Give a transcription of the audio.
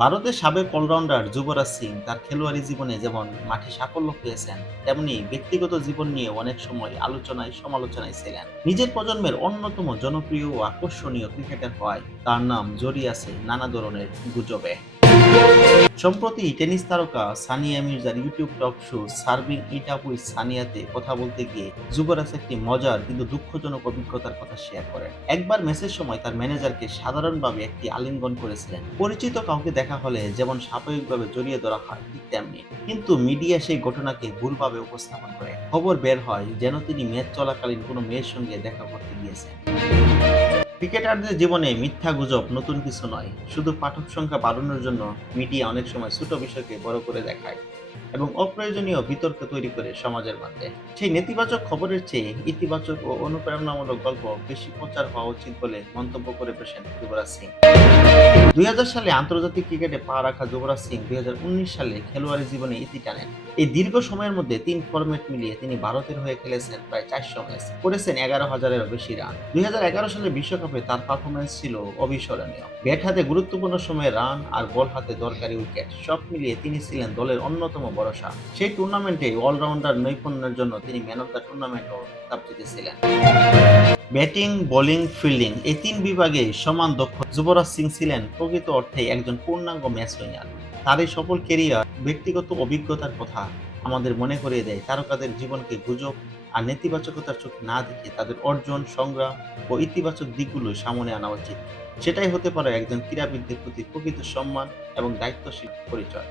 ভারতের সাবেক অলরাউন্ডার যুবরাজ সিং তার খেলোয়াড়ি জীবনে যেমন মাঠে সাফল্য পেয়েছেন, তেমনি ব্যক্তিগত জীবন নিয়ে অনেক সময় আলোচনায় সমালোচনায় ছিলেন। নিজের প্রজন্মের অন্যতম জনপ্রিয় ও আকর্ষণীয় ক্রিকেটার হওয়ায় তার নাম জড়িয়ে আছে নানা ধরনের গুজবে। সম্প্রতি টেনিস তারকা সানিয়া মির্জার YouTube talk show serving it up with সানিয়াতে কথা বলতে গিয়ে যুবরাজ একটি মজার কিন্তু দুঃখজনক অভিজ্ঞতার কথা শেয়ার করেন। একবার ম্যাচের সময় তার ম্যানেজারকে সাধারণভাবে একটি আলিঙ্গন করেছিলেন, পরিচিত কাউকে দেখা হলে যেমন স্বাভাবিকভাবে জড়িয়ে ধরা হয় ঠিক তেমনি। কিন্তু মিডিয়া সেই ঘটনাকে ভুলভাবে উপস্থাপন করে খবর বের হয় যেন তিনি ম্যাচ চলাকালীন কোনো মেয়ের সঙ্গে দেখা করতে গিয়েছেন। ক্রিকেটারদের জীবনে মিথ্যা গুজব নতুন কিছু নয়, শুধু পাঠক সংখ্যা বাড়ানোর জন্য মিডিয়া অনেক সময় ছোট বিষয়কে বড় করে দেখায় এবং অপ্রয়োজনীয় বিতর্ক তৈরি করে সমাজের মধ্যে। সেই নেতিবাচক খবরের চেয়ে ইতিবাচক ও অনুপ্রেরণামূলক গল্প বেশি প্রচার হওয়া উচিত বলে মন্তব্য করে বসেন যুবরাজ সিং। ২০০০ সালে আন্তর্জাতিক ক্রিকেটে পা রাখা যুবরাজ সিং ২০১৯ সালে খেলোয়াড়ী জীবনে ইতি টানেন। এই দীর্ঘ সময়ের মধ্যে ৩ ফরম্যাট মিলিয়ে তিনি ভারতের হয়ে খেলেছেন প্রায় ৪০০ ম্যাচ, করেছেন ১১,০০০-এরও বেশি রান। ২০১১ সালে বিশ্বকাপে তার পারফরম্যান্স ছিল অবিস্মরণীয়। ব্যাট হাতে গুরুত্বপূর্ণ সময়ে রান আর বল হাতে দরকারি উইকেট, সব মিলিয়ে তিনি ছিলেন দলের অন্যতম ভরসা। সেই টুর্নামেন্টে অলরাউন্ডার নৈপুণ্যের জন্য তিনি ম্যান অব দ্য টুর্নামেন্টও খেতাব জিতেছিলেন। ব্যাটিং, বোলিং, ফিল্ডিং এই ৩ বিভাগে সমান দক্ষ যুবরাজ সিং ছিলেন প্রকৃত অর্থেই একজন পূর্ণাঙ্গ ম্যাচ উইনার। তার এই সফল ক্যারিয়ার ব্যক্তিগত অভিজ্ঞতার কথা আমাদের মনে করিয়ে দেয় তারকাদের জীবনকে গুজব আর নেতিবাচকতার চোখে না দেখে তাদের অর্জন, সংগ্রাম ও ইতিবাচক দিকগুলো সামনে আনা উচিত। সেটাই হতে পারে একজন ক্রীড়াবিদদের প্রতি প্রকৃত সম্মান এবং দায়িত্বশীল পরিচয়।